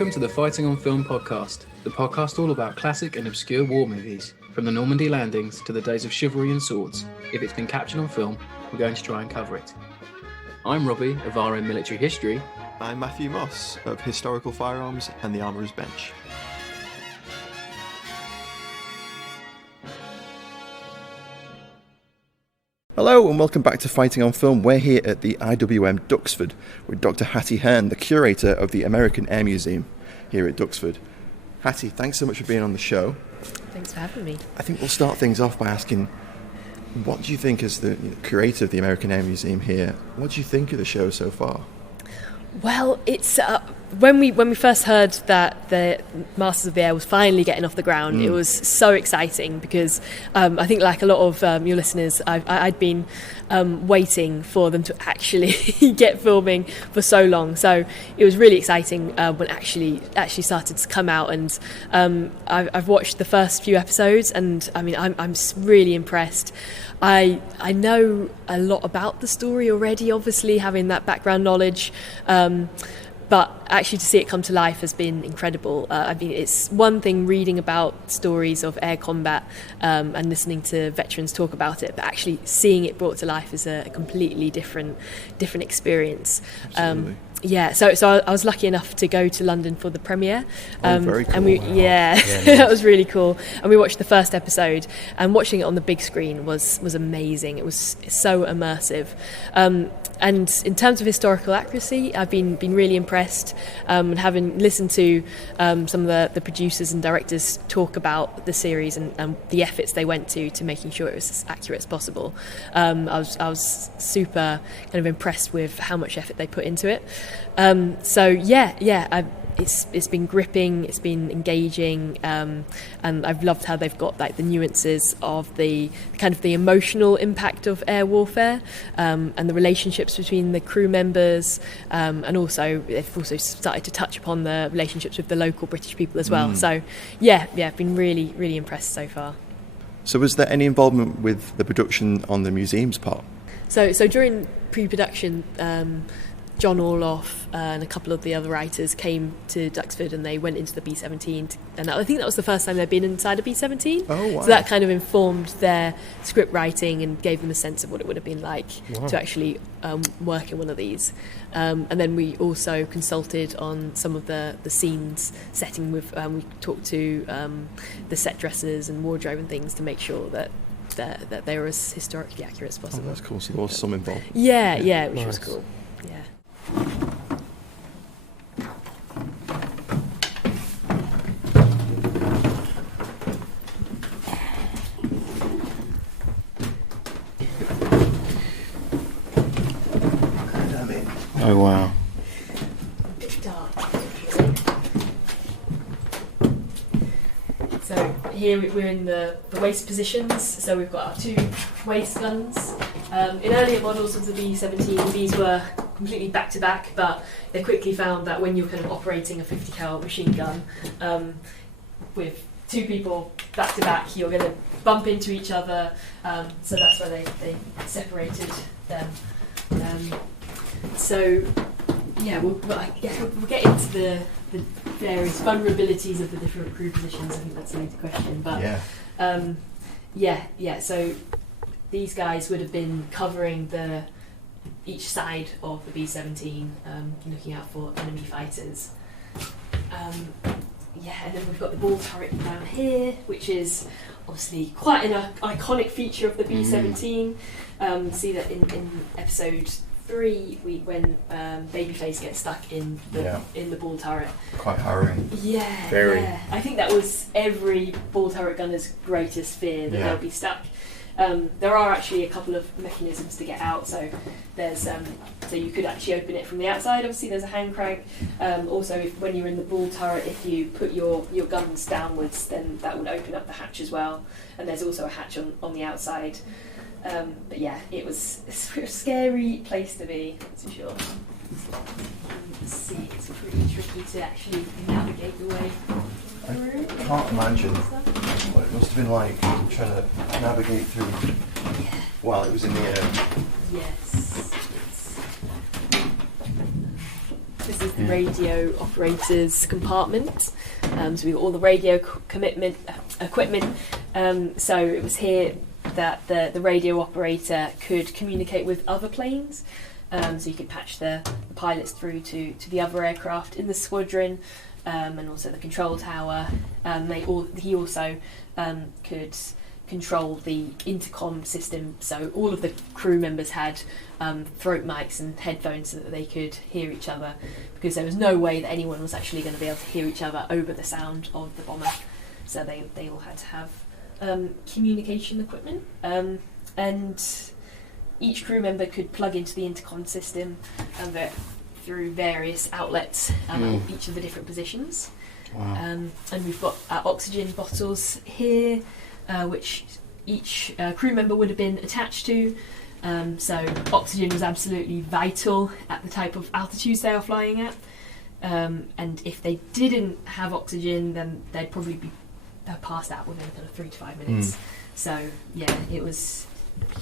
Welcome to the Fighting on Film podcast, the podcast all about classic and obscure war movies, from the Normandy landings to the days of chivalry and swords. If it's been captured on film, we're going to try and cover it. I'm Robbie of RM Military History. I'm Matthew Moss of Historical Firearms and the Armourer's Bench. Hello and welcome back to Fighting on Film. We're here at the IWM Duxford with Dr Hattie Hearn, the curator of the American Air Museum here at Duxford. Hattie, thanks so much for being on the show. Thanks for having me. I think we'll start things off by asking, what do you think, as the curator of the American Air Museum here, what do you think of the show so far? Well, it's when we first heard that the Masters of the Air was finally getting off the ground, it was so exciting because I think, like a lot of your listeners, I'd been waiting for them to actually get filming for so long. So it was really exciting when actually started to come out, and I've watched the first few episodes, and I mean I'm really impressed. I know a lot about the story already, obviously having that background knowledge, but actually to see it come to life has been incredible. I mean, it's one thing reading about stories of air combat and listening to veterans talk about it, but actually seeing it brought to life is a completely different experience. Absolutely. Yeah, so I was lucky enough to go to London for the premiere. Very cool. And that was really cool. And we watched the first episode, and watching it on the big screen was amazing. It was so immersive. And in terms of historical accuracy, I've been really impressed. And having listened to some of the producers and directors talk about the series and the efforts they went to making sure it was as accurate as possible, I was super kind of impressed with how much effort they put into it. It's been gripping, it's been engaging, and I've loved how they've got like the nuances of the kind of the emotional impact of air warfare, and the relationships between the crew members, and also they've also started to touch upon the relationships with the local British people as well. So I've been really impressed so far. So was there any involvement with the production on the museum's part? So during pre-production, John Orloff and a couple of the other writers came to Duxford, and they went into the B-17, and I think that was the first time they'd been inside a B-17. Oh, wow. So that kind of informed their script writing and gave them a sense of what it would have been like to actually work in one of these. And then we also consulted on some of the scenes setting with, we talked to the set dressers and wardrobe and things to make sure that they were as historically accurate as possible. Oh, that's cool. So there was some involvement. Yeah, which Nice. was cool. Yeah. Oh, wow. So here we're in the waist positions, so we've got our two waist guns. In earlier models of the B-17, these were completely back-to-back, but they quickly found that when you're kind of operating a 50 cal machine gun with two people back-to-back, you're going to bump into each other, so that's why they separated them. We'll get into the various vulnerabilities of the different crew positions. I think that's a later question, but so these guys would have been covering each side of the B-17, looking out for enemy fighters. And then we've got the ball turret down here, which is obviously quite an iconic feature of the B-17. See that in episode 3, when Babyface gets stuck in the ball turret. Quite harrowing. Yeah, Very. Yeah. I think that was every ball turret gunner's greatest fear, that they'll be stuck. There are actually a couple of mechanisms to get out. So there's so you could actually open it from the outside. Obviously, there's a hand crank. Also, when you're in the ball turret, if you put your guns downwards, then that would open up the hatch as well. And there's also a hatch on the outside. But yeah, it's a scary place to be, that's for sure. Let's see, it's pretty tricky to actually navigate the way through. I can't imagine what it must have been like trying to navigate through while it was in the air. Yes. This is the radio operator's compartment. So we got all the radio equipment. So it was here that the radio operator could communicate with other planes. So you could patch the pilots through to the other aircraft in the squadron, and also the control tower. He also could control the intercom system, so all of the crew members had throat mics and headphones so that they could hear each other, because there was no way that anyone was actually going to be able to hear each other over the sound of the bomber. So they all had to have communication equipment, and each crew member could plug into the intercom system through various outlets at each of the different positions. Wow. And we've got oxygen bottles here, which each crew member would have been attached to. So oxygen was absolutely vital at the type of altitudes they were flying at. And if they didn't have oxygen, then they'd probably be passed out within kind of 3 to 5 minutes. So yeah, it was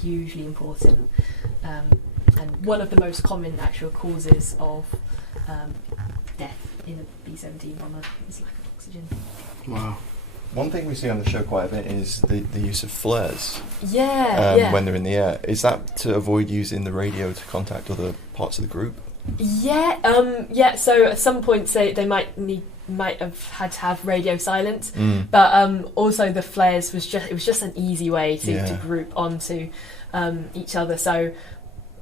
hugely important. And one of the most common actual causes of death in a B-17 bomber is lack of oxygen. Wow. One thing we see on the show quite a bit is the use of flares Yeah. when they're in the air. Is that to avoid using the radio to contact other parts of the group? Yeah. So at some points they might have had to have radio silence, but also the flares was just an easy way to group onto each other. So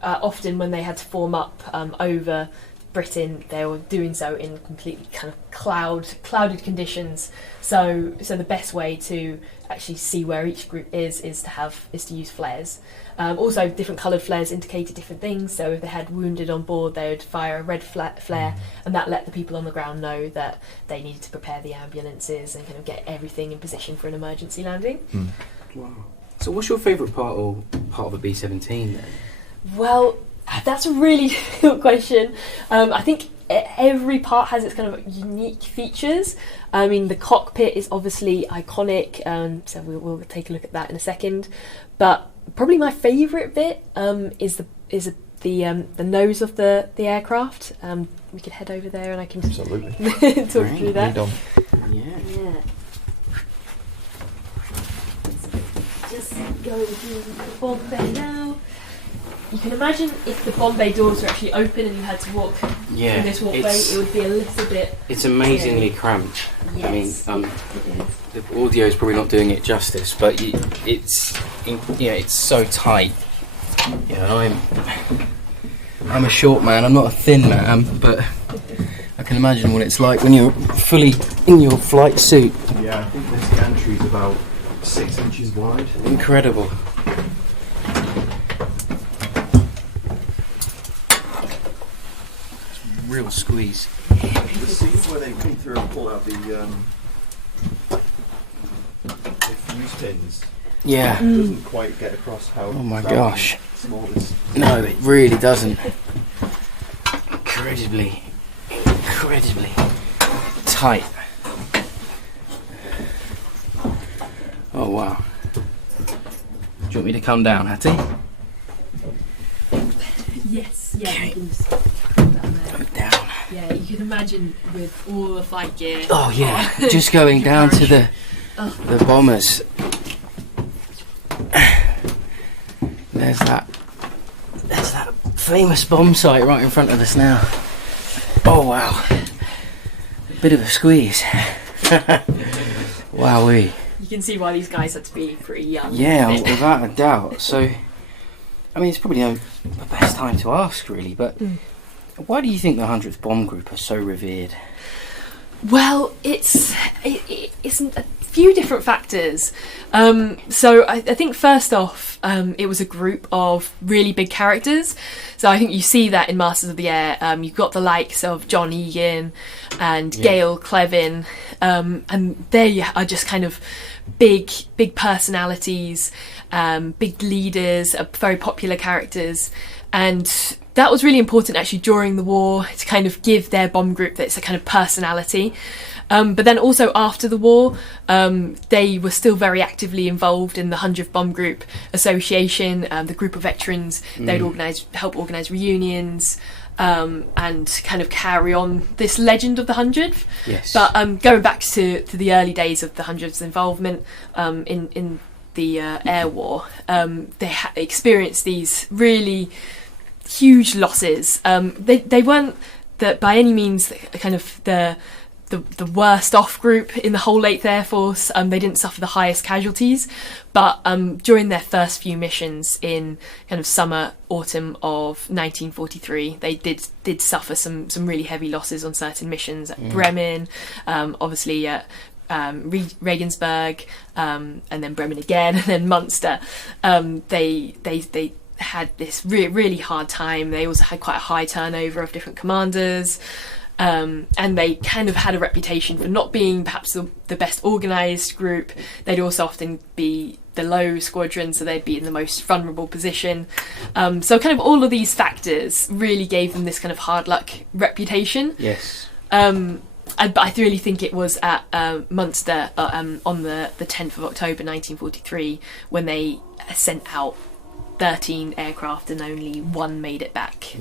often when they had to form up over Britain, they were doing so in completely kind of clouded conditions. So the best way to actually see where each group is to use flares. Also, different coloured flares indicated different things. So if they had wounded on board, they would fire a red flare, and that let the people on the ground know that they needed to prepare the ambulances and kind of get everything in position for an emergency landing. Wow. So what's your favourite part of a B-17 then? Well, that's a really difficult question. I think every part has its kind of unique features. I mean, the cockpit is obviously iconic, so we'll take a look at that in a second. But probably my favourite bit is the nose of the aircraft. We could head over there and I can Absolutely talk through that. Yeah. Just going through the bomb bay now. You can imagine if the bomb bay doors were actually open and you had to walk through this walkway, it would be a little bit... It's amazingly cramped. Yes, I mean, the audio is probably not doing it justice, but it's so tight. I'm a short man, I'm not a thin man, but I can imagine what it's like when you're fully in your flight suit. Yeah, I think this gantry is about 6 inches wide. Incredible. Real squeeze. The scenes where they come through and pull out the fuse pins. Yeah. It doesn't quite get across how. Oh my gosh. Small this. No, it really doesn't. Incredibly tight. Oh wow. Do you want me to come down, Hattie? Yes, yeah, you can just Down. Yeah, you can imagine with all the flight gear. Oh yeah, just going down to the bombers. There's that famous bomb site right in front of us now. Oh wow, a bit of a squeeze. Wowee. You can see why these guys had to be pretty young. Yeah, without a doubt. So, I mean, it's probably the best time to ask, really, but why do you think the 100th Bomb Group are so revered? Well, it's a few different factors. So I think first off, it was a group of really big characters. So I think you see that in Masters of the Air. You've got the likes of John Egan and Gail Clevin, and they are just kind of big personalities, big leaders, very popular characters, and that was really important actually during the war to kind of give their bomb group this a kind of personality. But then also after the war, they were still very actively involved in the 100th Bomb Group Association, the group of veterans. They'd help organise reunions, and kind of carry on this legend of the 100th. Yes. But going back to the early days of the 100th's involvement in the air war, they experienced these really huge losses. They weren't by any means kind of the worst off group in the whole 8th Air Force. They didn't suffer the highest casualties, but during their first few missions in kind of summer, autumn of 1943, they did suffer some really heavy losses on certain missions at Bremen, obviously at Regensburg, and then Bremen again, and then Munster. They had this really hard time. They also had quite a high turnover of different commanders. And they kind of had a reputation for not being perhaps the best organised group. They'd also often be the low squadron, so they'd be in the most vulnerable position. So kind of all of these factors really gave them this kind of hard luck reputation. Yes. But I really think it was at Munster on the 10th of October 1943 when they sent out 13 aircraft and only one made it back.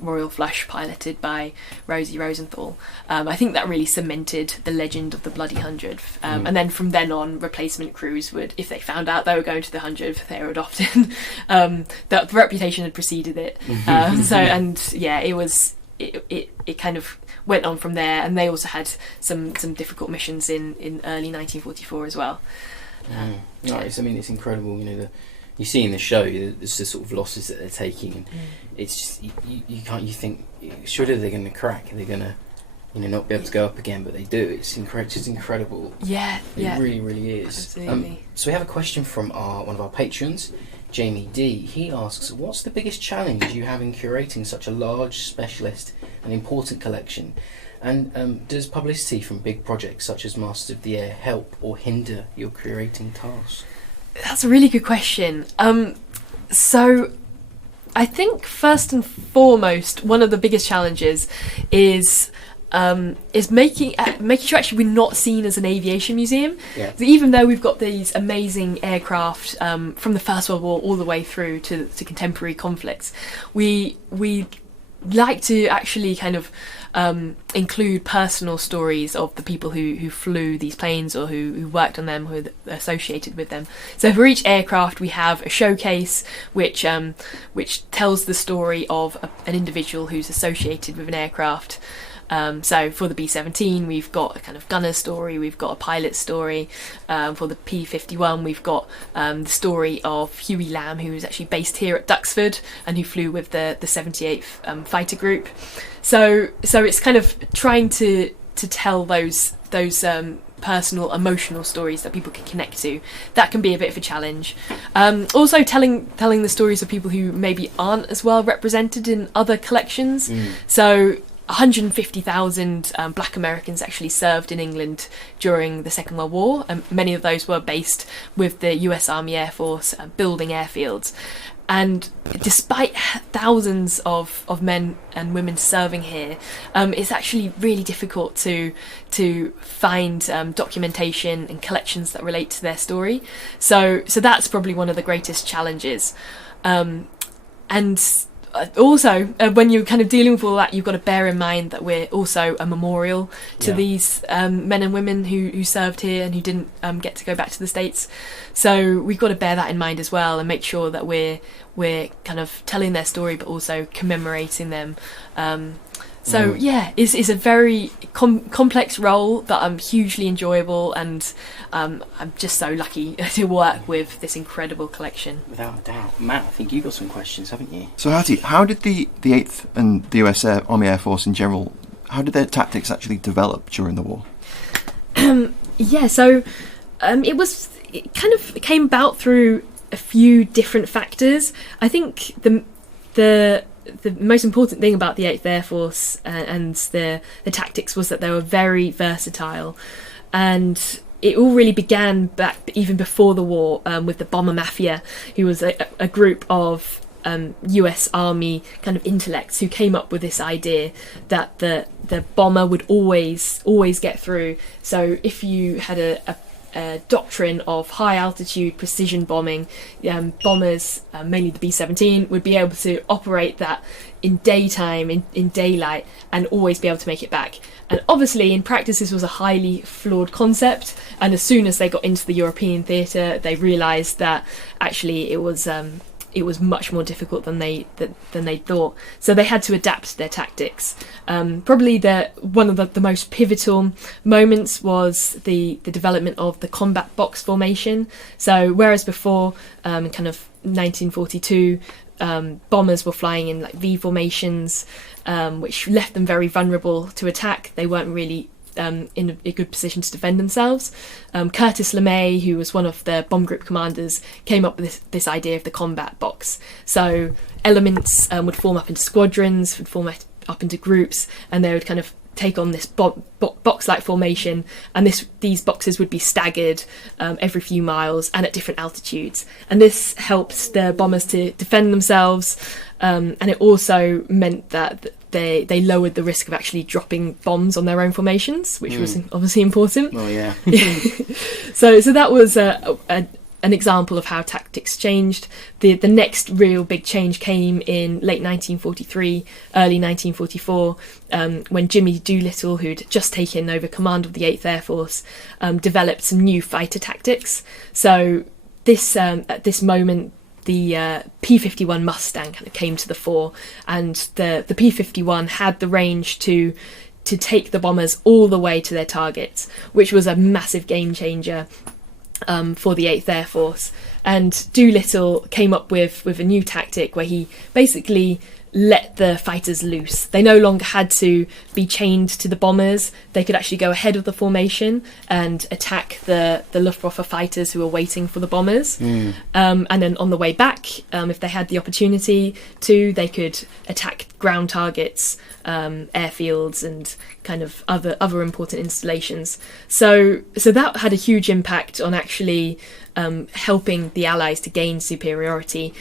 Royal Flush, piloted by Rosie Rosenthal. I think that really cemented the legend of the Bloody 100th. And then from then on, replacement crews would, if they found out they were going to the 100th, they would often the reputation had preceded it. It kind of went on from there, and they also had some difficult missions in early 1944 as well. It's incredible. You see in the show, there's the sort of losses that they're taking, and it's just you think surely they're going to crack, they're going to not be able to go up again, but they do. It's just incredible. Yeah, it really is. Absolutely. So we have a question from one of our patrons, Jamie D. He asks, what's the biggest challenge you have in curating such a large, specialist and important collection? And does publicity from big projects such as Masters of the Air help or hinder your curating task? That's a really good question. So I think first and foremost, one of the biggest challenges is making sure actually we're not seen as an aviation museum. Yeah. So even though we've got these amazing aircraft from the First World War all the way through to contemporary conflicts, we like to actually kind of include personal stories of the people who flew these planes or who worked on them, who are associated with them. So for each aircraft we have a showcase which tells the story of an individual who's associated with an aircraft. So for the B-17 we've got a kind of gunner story, we've got a pilot story. For the P-51 we've got the story of Huey Lamb, who was actually based here at Duxford and who flew with the 78th Fighter Group. So it's kind of trying to tell those personal, emotional stories that people can connect to. That can be a bit of a challenge. Also telling the stories of people who maybe aren't as well represented in other collections. So 150,000 black Americans actually served in England during the Second World War, and many of those were based with the US Army Air Force building airfields. And despite thousands of men and women serving here, it's actually really difficult to find documentation and collections that relate to their story. So that's probably one of the greatest challenges. And also, when you're kind of dealing with all that, you've got to bear in mind that we're also a memorial to these men and women who served here and who didn't get to go back to the States. So we've got to bear that in mind as well and make sure that we're kind of telling their story but also commemorating them. It's a very complex role, but hugely enjoyable, and I'm just so lucky to work with this incredible collection. Without a doubt. Matt, I think you've got some questions, haven't you? So Hattie, how did the 8th and the US Army Air Force in general, how did their tactics actually develop during the war? It kind of came about through a few different factors. I think the most important thing about the 8th Air Force and the tactics was that they were very versatile, and it all really began back even before the war with the Bomber Mafia, who was a group of US Army kind of intellects who came up with this idea that the bomber would always get through. So if you had a doctrine of high altitude precision bombing, bombers, mainly the B-17, would be able to operate that in daytime, in daylight, and always be able to make it back. And obviously in practice this was a highly flawed concept, and as soon as they got into the European theatre they realised that actually it was much more difficult than they thought. So they had to adapt their tactics. Probably one of the most pivotal moments was the development of the combat box formation. So whereas before, kind of 1942, bombers were flying in like V formations, which left them very vulnerable to attack. They weren't really in a good position to defend themselves. Curtis LeMay, who was one of the bomb group commanders, came up with this idea of the combat box. So elements would form up into squadrons, would form up into groups, and they would kind of take on this box-like formation, and these boxes would be staggered every few miles and at different altitudes. And this helped the bombers to defend themselves, and it also meant that they lowered the risk of actually dropping bombs on their own formations, which was obviously important. Oh yeah. So that was an example of how tactics changed. The next real big change came in late 1943, early 1944, when Jimmy Doolittle, who'd just taken over command of the 8th Air Force, developed some new fighter tactics. So at this moment, the P-51 Mustang kind of came to the fore, and the P-51 had the range to take the bombers all the way to their targets, which was a massive game changer for the 8th Air Force. And Doolittle came up with a new tactic where he basically let the fighters loose. They no longer had to be chained to the bombers. They could actually go ahead of the formation and attack the Luftwaffe fighters who were waiting for the bombers. And then on the way back, if they had the opportunity to, they could attack ground targets, airfields, and kind of other important installations. So that had a huge impact on actually helping the Allies to gain superiority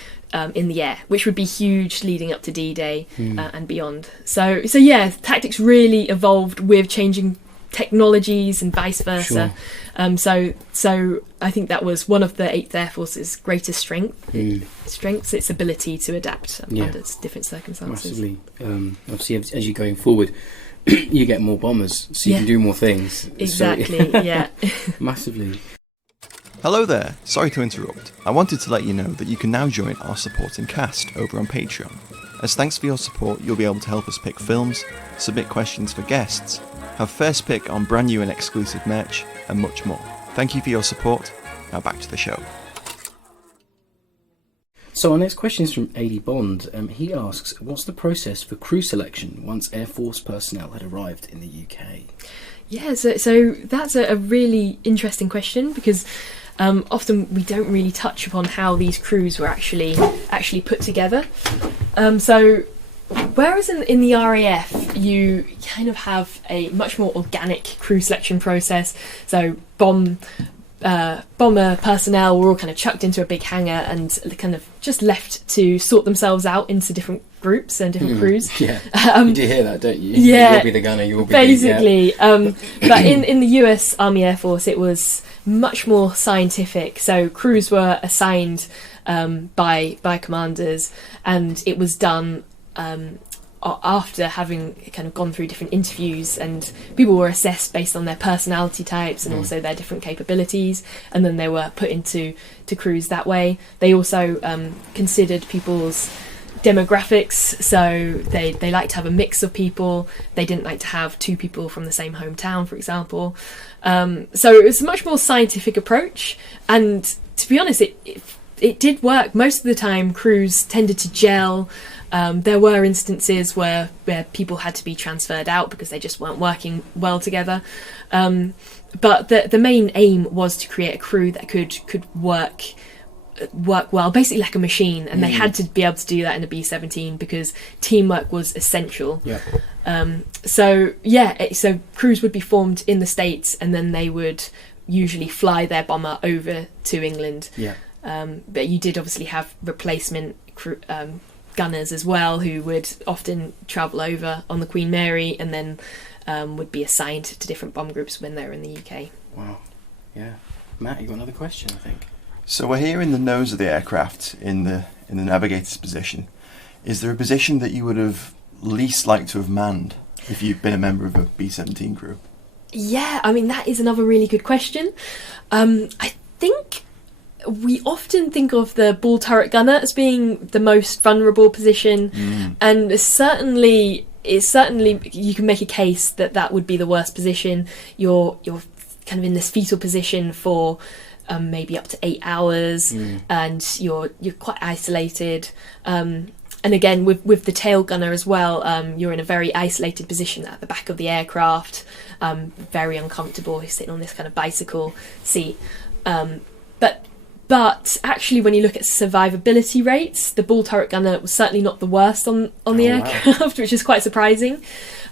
in the air, which would be huge leading up to D-Day and beyond. So yeah, tactics really evolved with changing technologies and vice versa. Sure. So I think that was one of the 8th Air Force's greatest strengths, its ability to adapt under different circumstances. Massively. Obviously, as you're going forward, you get more bombers, so you can do more things. Exactly, yeah. Massively. Hello there, sorry to interrupt. I wanted to let you know that you can now join our supporting cast over on Patreon. As thanks for your support, you'll be able to help us pick films, submit questions for guests, have first pick on brand new and exclusive merch, and much more. Thank you for your support. Now back to the show. So our next question is from AD Bond. He asks, what's the process for crew selection once Air Force personnel had arrived in the UK? Yeah, so that's a really interesting question, because often we don't really touch upon how these crews were actually put together. So whereas in the RAF you kind of have a much more organic crew selection process, so bomber personnel were all kind of chucked into a big hangar and kind of just left to sort themselves out into different groups and different crews. Yeah, you do hear that, don't you? Yeah, you'll be the gunner, you'll be basically. But in the US Army Air Force, it was much more scientific. So crews were assigned by commanders, and it was done after having kind of gone through different interviews, and people were assessed based on their personality types and also their different capabilities, and then they were put into crews that way. They also considered people's demographics, so they like to have a mix of people. They didn't like to have two people from the same hometown, for example. So it was a much more scientific approach, and to be honest, it did work. Most of the time crews tended to gel. There were instances where people had to be transferred out because they just weren't working well together. But the main aim was to create a crew that could work well, basically like a machine, and they had to be able to do that in a B-17 because teamwork was essential. So crews would be formed in the States, and then they would usually fly their bomber over to England. But you did obviously have replacement gunners as well, who would often travel over on the Queen Mary and then would be assigned to different bomb groups when they were in the UK. Wow. Yeah. Matt, you got another question, I think. So we're here in the nose of the aircraft, in the navigator's position. Is there a position that you would have least liked to have manned if you'd been a member of a B-17 crew? Yeah, I mean, that is another really good question. I think we often think of the ball turret gunner as being the most vulnerable position, and certainly you can make a case that would be the worst position. You're kind of in this fetal position for maybe up to 8 hours, and you're quite isolated. And again, with the tail gunner as well, you're in a very isolated position at the back of the aircraft, very uncomfortable. You're sitting on this kind of bicycle seat. But actually, when you look at survivability rates, the ball turret gunner was certainly not the worst on the aircraft, which is quite surprising.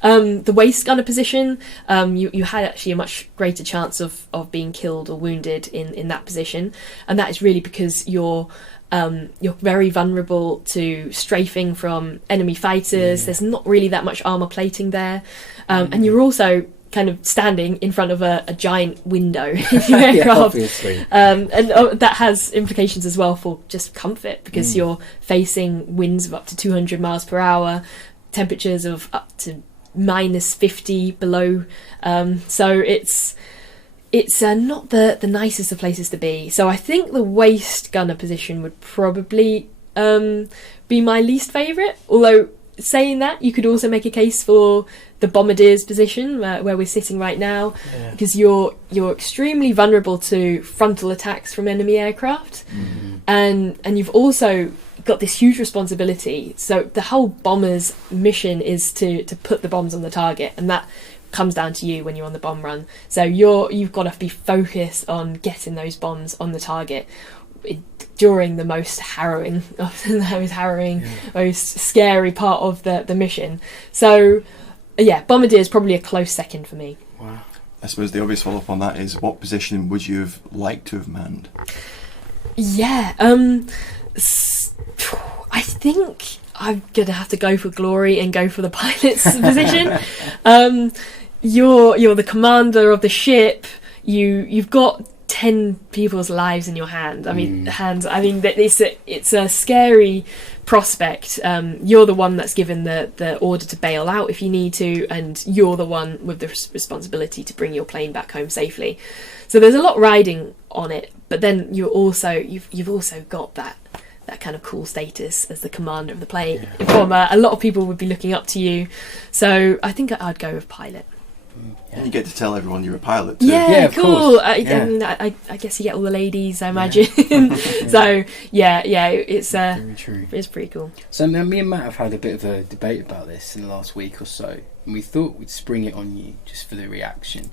The waist gunner position, you had actually a much greater chance of being killed or wounded in that position, and that is really because you're very vulnerable to strafing from enemy fighters. There's not really that much armour plating there, and you're also kind of standing in front of a giant window in your aircraft. Obviously. And that has implications as well for just comfort, because you're facing winds of up to 200 miles per hour, temperatures of up to -50 below. So it's not the nicest of places to be. So I think the waist gunner position would probably be my least favourite. Although, saying that, you could also make a case for the bombardier's position, where we're sitting right now, because you're extremely vulnerable to frontal attacks from enemy aircraft, and you've also got this huge responsibility. So the whole bomber's mission is to put the bombs on the target, and that comes down to you when you're on the bomb run. So you've got to be focused on getting those bombs on the target during the most harrowing, most scary part of the mission. So yeah, bombardier is probably a close second for me. Wow. I suppose the obvious follow-up on that is, what position would you have liked to have manned? Yeah, I think I'm gonna have to go for glory and go for the pilot's position. You're the commander of the ship. You've got 10 people's lives in your hand. I mean, it's a scary prospect. You're the one that's given the order to bail out if you need to, and you're the one with the responsibility to bring your plane back home safely. So there's a lot riding on it, but then you've also got that kind of cool status as the commander of the plane. A lot of people would be looking up to you. So I think I'd go with pilot. And you get to tell everyone you're a pilot too. Yeah, of cool. course. I guess you get all the ladies, I imagine. So it's Very true. it's pretty cool. So now me and Matt have had a bit of a debate about this in the last week or so, and we thought we'd spring it on you just for the reaction.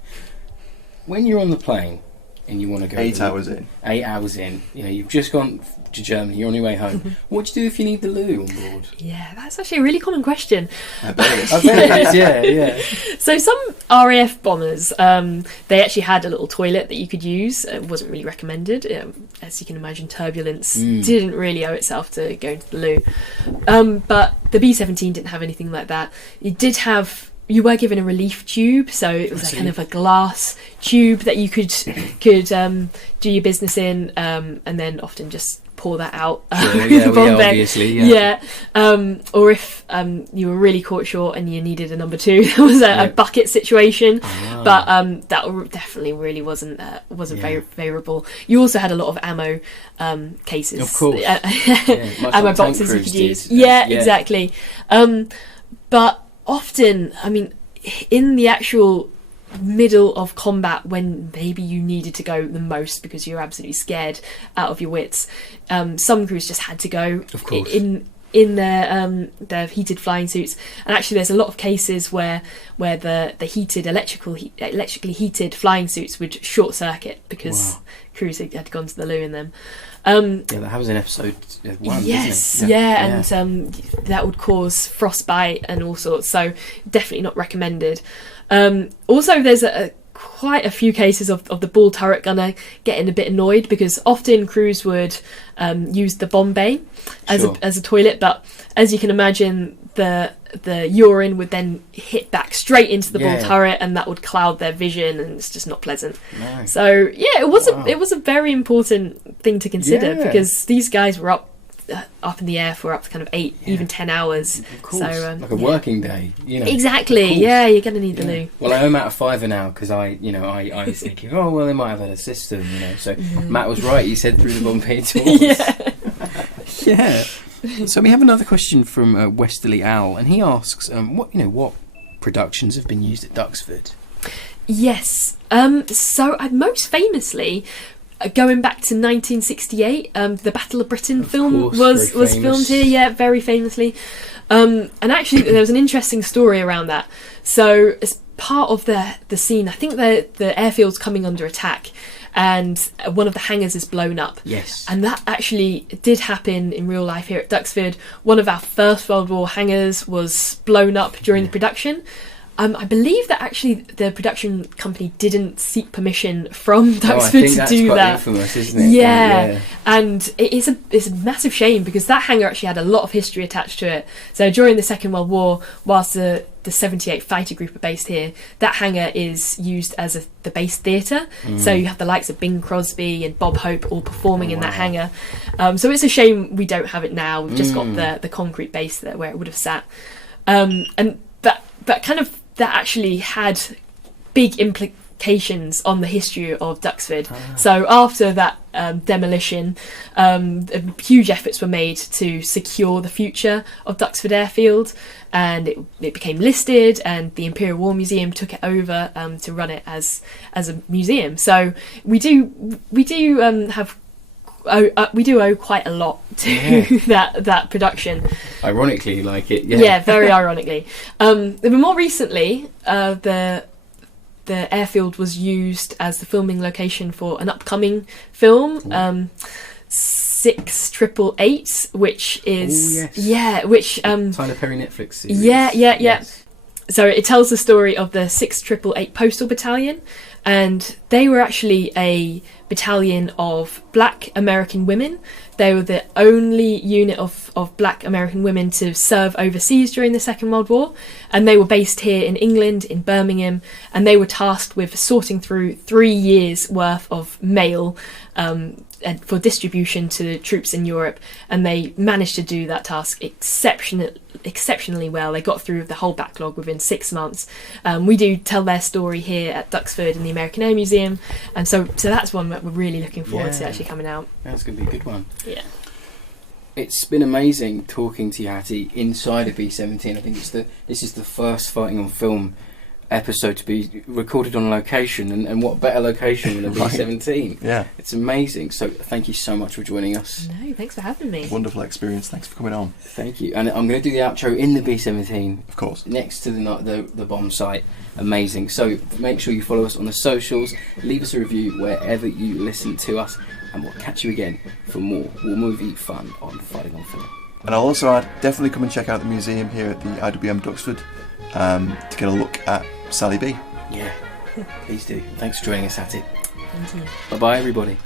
When you're on the plane and you want to go 8 hours in. 8 hours in, you've just gone to Germany, you're on your way home. What do you do if you need the loo on board? Yeah, that's actually a really common question. I bet it is. I bet it is, yeah. So some RAF bombers, they actually had a little toilet that you could use. It wasn't really recommended. As you can imagine, turbulence didn't really owe itself to going to the loo. But the B-17 didn't have anything like that. You were given a relief tube, so it was kind of a glass tube that you could do your business in, and then often just pour that out. Obviously, yeah. Or if you were really caught short and you needed a number 2, there was a bucket situation. But that definitely really wasn't very favourable. You also had a lot of ammo cases, of course, ammo boxes you could use. Exactly. But often, I mean, in the actual middle of combat, when maybe you needed to go the most because you're absolutely scared out of your wits, some crews just had to go, of course, in their heated flying suits. And actually there's a lot of cases where the heated electrically heated flying suits would short circuit because crews had gone to the loo in them. That was in episode 1. Yes, wasn't it? And that would cause frostbite and all sorts. So definitely not recommended. Also, there's quite a few cases of the ball turret gunner getting a bit annoyed, because often crews would use the bomb bay as a toilet, but as you can imagine, the urine would then hit back straight into the ball turret, and that would cloud their vision, and it's just not pleasant. No. So it was a very important thing to consider, because these guys were up in the air for up to kind of 8, even 10 hours. Of course, so, like a working day, you know. Exactly. Yeah, you're going to need the loo. Well, I'm out of fiver now, because I was thinking, oh well, they might have had a system, you know. So Matt was right. He said through the bomb bay doors. Yeah. So we have another question from Westerly Al, and he asks, what productions have been used at Duxford? Yes. So most famously, going back to 1968, the Battle of Britain film was filmed here. Yeah, very famously. And actually, there was an interesting story around that. So as part of the scene, I think the airfield's coming under attack, and one of the hangars is blown up. Yes. And that actually did happen in real life here at Duxford. One of our First World War hangars was blown up during the production. I believe that actually the production company didn't seek permission from Duxford to do that. Infamous, isn't it? Yeah, and it's a massive shame, because that hangar actually had a lot of history attached to it. So during the Second World War, whilst the 78 fighter group are based here, that hangar is used as the base theatre. So you have the likes of Bing Crosby and Bob Hope all performing in that hangar. So it's a shame we don't have it now. We've just got the concrete base there where it would have sat. But kind of that actually had big implications on the history of Duxford. So after that demolition, huge efforts were made to secure the future of Duxford Airfield, and it became listed, and the Imperial War Museum took it over to run it as a museum. So we do owe quite a lot to that production. Ironically, like it. Yeah, very ironically. But more recently, the airfield was used as the filming location for an upcoming film, 6888, which is Tyler Perry Netflix series. Yeah. Yes. So it tells the story of the 6888 Postal Battalion, and they were actually a battalion of black American women. They were the only unit of black American women to serve overseas during the Second World War, and they were based here in England, in Birmingham, and they were tasked with sorting through 3 years' worth of mail and for distribution to troops in Europe, and they managed to do that task exceptionally well. They got through the whole backlog within 6 months. We do tell their story here at Duxford in the American Air Museum, and so that's one that we're really looking forward to actually coming out. That's going to be a good one. Yeah. It's been amazing talking to you, Hattie, inside a B-17. I think this is the first Fighting on Film episode to be recorded on location, and what better location than a B-17? Yeah. It's amazing. So thank you so much for joining us. No, thanks for having me. Wonderful experience. Thanks for coming on. Thank you. And I'm going to do the outro in the B-17. Of course. Next to the bomb site. Amazing. So make sure you follow us on the socials, leave us a review wherever you listen to us, and we'll catch you again for more war movie fun on Fighting on Film. And I'll also add, definitely come and check out the museum here at the IWM Duxford to get a look at Sally B. Yeah, please do. Thanks for joining us, Hattie. Thank you. Bye-bye, everybody.